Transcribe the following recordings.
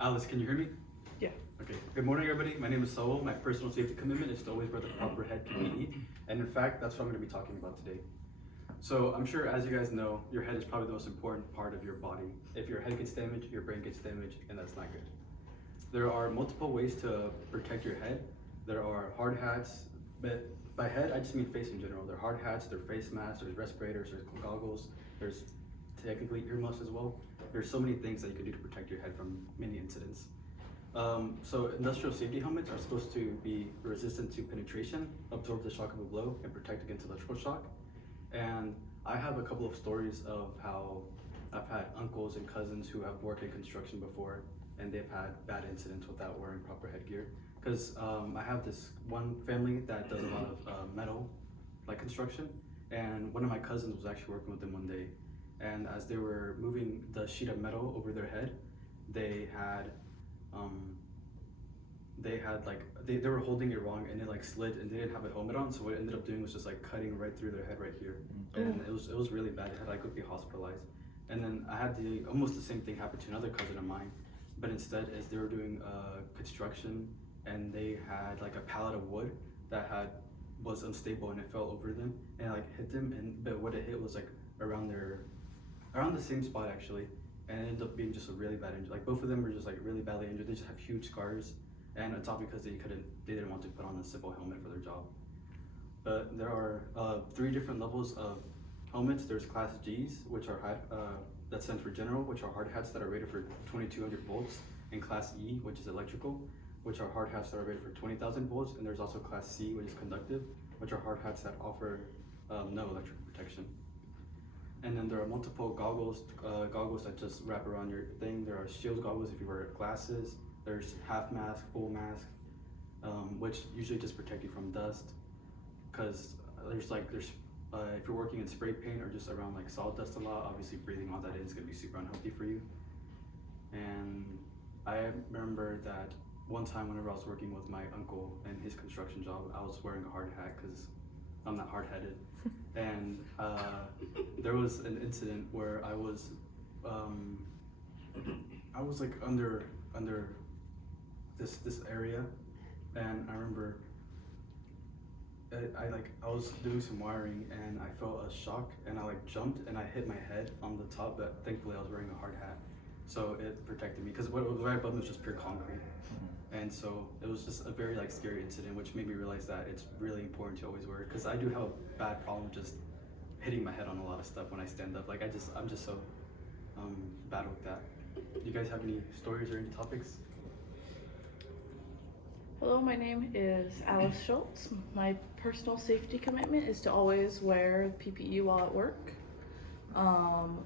Alice, can you hear me? Yeah. Okay. Good morning, everybody. My name is Saul. My personal safety commitment is to always wear the proper head PPE, and in fact, that's what I'm going to be talking about today. So I'm sure, as you guys know, your head is probably the most important part of your body. If your head gets damaged, your brain gets damaged, and that's not good. There are multiple ways to protect your head. There are hard hats, but by head, I just mean face in general. There are hard hats, there are face masks, there's respirators, there's goggles, there's technically earmuffs as well. There's so many things that you can do to protect your head from many incidents. So industrial safety helmets are supposed to be resistant to penetration, absorb the shock of a blow, and protect against electrical shock. And I have a couple of stories of how I've had uncles and cousins who have worked in construction before, and they've had bad incidents without wearing proper headgear. Because I have this one family that does a lot of metal, like construction, and one of my cousins was actually working with them one day, and as they were moving the sheet of metal over their head, they had they were holding it wrong and it like slid and they didn't have a helmet on, so what it ended up doing was just like cutting right through their head right here. And it was really bad. It had like be hospitalized. And then I had almost the same thing happen to another cousin of mine, but instead as they were doing construction and they had like a pallet of wood that was unstable and it fell over them and like hit them, and but what it hit was like around the same spot actually, and it ended up being just a really bad injury. Like both of them were just like really badly injured. They just have huge scars, and it's all because they didn't want to put on a simple helmet for their job. But there are 3 different levels of helmets. There's Class Gs, which are that stands for general, which are hard hats that are rated for 2,200 volts, and Class E, which is electrical, which are hard hats that are rated for 20,000 volts, and there's also Class C, which is conductive, which are hard hats that offer no electrical protection. And then there are multiple goggles that just wrap around your thing. There are shield goggles if you wear glasses. There's half mask, full mask, which usually just protect you from dust. Because if you're working in spray paint or just around like sawdust a lot, obviously breathing all that in is gonna be super unhealthy for you. And I remember that one time whenever I was working with my uncle in his construction job, I was wearing a hard hat because I'm not hard-headed. And there was an incident where I was like under this area, and I remember I was doing some wiring and I felt a shock and I like jumped and I hit my head on the top, but thankfully I was wearing a hard hat, so it protected me because what was right above me was just pure concrete. And so it was just a very like scary incident, which made me realize that it's really important to always wear it, because I do have a bad problem just hitting my head on a lot of stuff when I stand up. Like I'm just so bad with that. Do you guys have any stories or any topics? Hello, my name is Alice Schultz. My personal safety commitment is to always wear PPE while at work.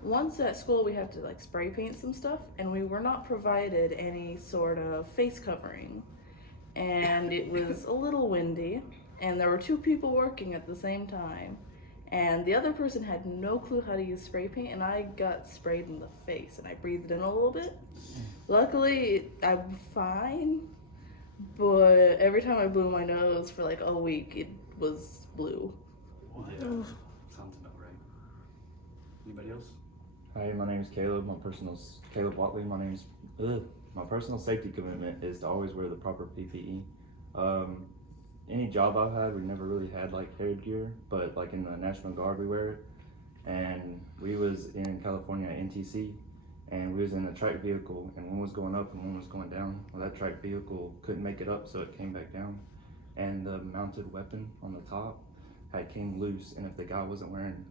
Once at school we have to like spray paint some stuff, and we were not provided any sort of face covering, and it was a little windy, and there were 2 people working at the same time, and the other person had no clue how to use spray paint, and I got sprayed in the face and I breathed in a little bit. Luckily I'm fine, but every time I blew my nose for like a week it was blue. Yeah, sounds about right. Anybody else? Hi, my name is Caleb. Caleb Watley. My personal safety commitment is to always wear the proper PPE. Any job I've had, we never really had like headgear, but like in the National Guard we wear it. And we was in California at NTC, and we was in a track vehicle, and one was going up and one was going down. Well, that track vehicle couldn't make it up, so it came back down, and the mounted weapon on the top came loose, and if the guy wasn't wearing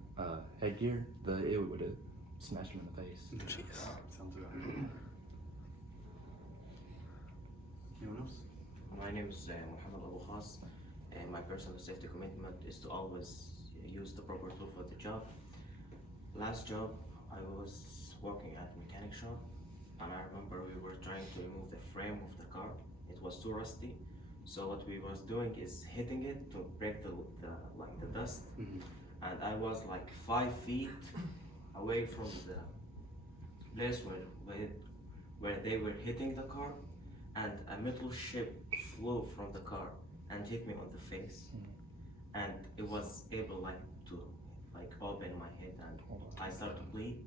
headgear, it would have smashed him in the face. Jeez. Sounds about right. Anyone else? My name is Mohammed Abu Khas, and my personal safety commitment is to always use the proper tool for the job. Last job, I was working at mechanic shop, and I remember we were trying to remove the frame of the car. It was too rusty, so what we was doing is hitting it to break the dust. And I was like 5 feet away from the place where they were hitting the car, and a metal ship flew from the car and hit me on the face, and it was able to open my head, and I started to bleed.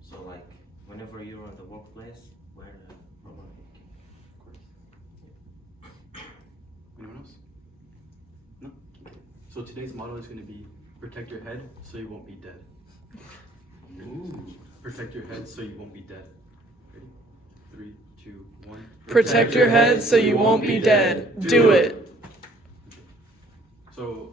So whenever you're in the workplace, wear the Anyone else? No? So today's motto is going to be protect your head so you won't be dead. Ooh. Protect your head so you won't be dead. Ready? 3, 2, 1. Protect your head so you won't be dead. Do it. So